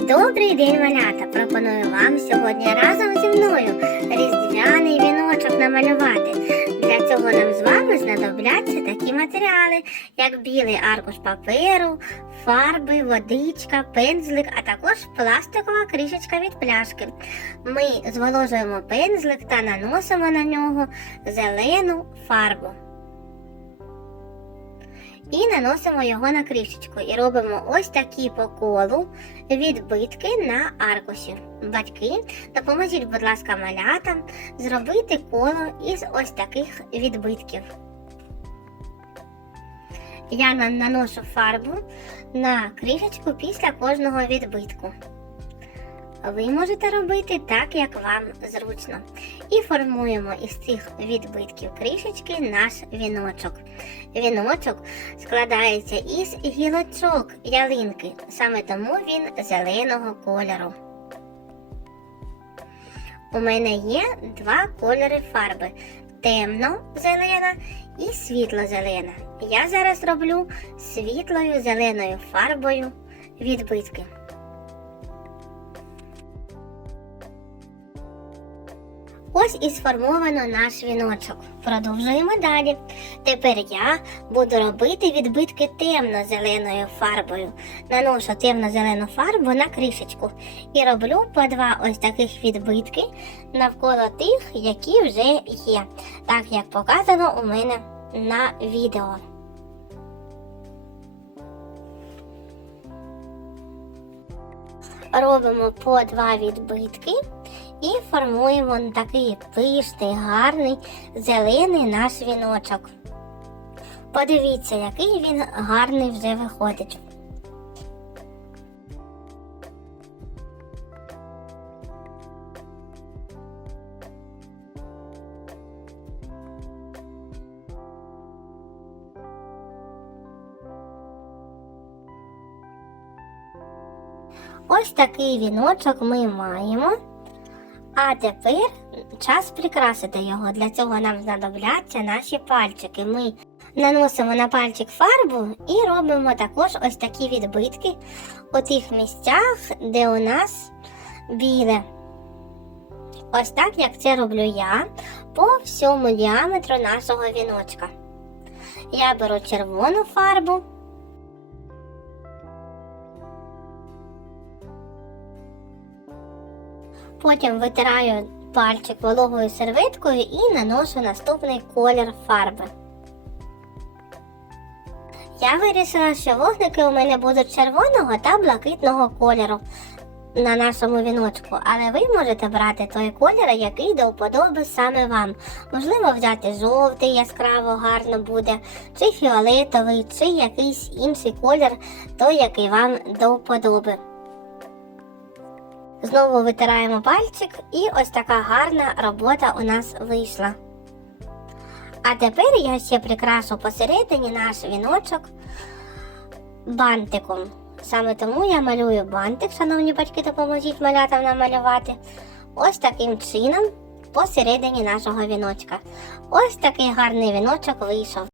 Добрий день, малята! Пропоную вам сьогодні разом зі мною різдвяний віночок намалювати. Для цього нам з вами знадобляться такі матеріали, як білий аркуш паперу, фарби, водичка, пензлик, а також пластикова кришечка від пляшки. Ми зволожуємо пензлик та наносимо на нього зелену фарбу. І наносимо його на кришечку і робимо ось такі по колу відбитки на аркуші. Батьки, допоможіть, будь ласка, малятам зробити коло із ось таких відбитків. Я наношу фарбу на кришечку після кожного відбитку. Ви можете робити так, як вам зручно. І формуємо із цих відбитків кришечки наш віночок. Віночок складається із гілочок ялинки, саме тому він зеленого кольору. У мене є два кольори фарби: темно-зелена і світло-зелена. Я зараз роблю світлою зеленою фарбою відбитки. Ось і сформовано наш віночок. Продовжуємо далі. Тепер я буду робити відбитки темно-зеленою фарбою. Наношу темно-зелену фарбу на кришечку і роблю по два ось таких відбитки навколо тих, які вже є, так як показано у мене на відео. Робимо по два відбитки і формуємо такий пишний, гарний зелений наш віночок. Подивіться, який він гарний вже виходить. Ось такий віночок ми маємо. А тепер час прикрасити його. Для цього нам знадобляться наші пальчики. Ми наносимо на пальчик фарбу і робимо також ось такі відбитки у тих місцях, де у нас біле. Ось так, як це роблю я по всьому діаметру нашого віночка. Я беру червону фарбу. Потім витираю пальчик вологою серветкою і наношу наступний колір фарби. Я вирішила, що вогники у мене будуть червоного та блакитного кольору на нашому віночку, але ви можете брати той колір, який до вподоби саме вам. Можливо, взяти жовтий яскраво гарно буде, чи фіолетовий, чи якийсь інший колір, той, який вам до вподоби. Знову витираємо пальчик, і ось така гарна робота у нас вийшла. А тепер я ще прикрашу посередині наш віночок бантиком. Саме тому я малюю бантик, шановні батьки, допоможіть малятам намалювати. Ось таким чином посередині нашого віночка. Ось такий гарний віночок вийшов.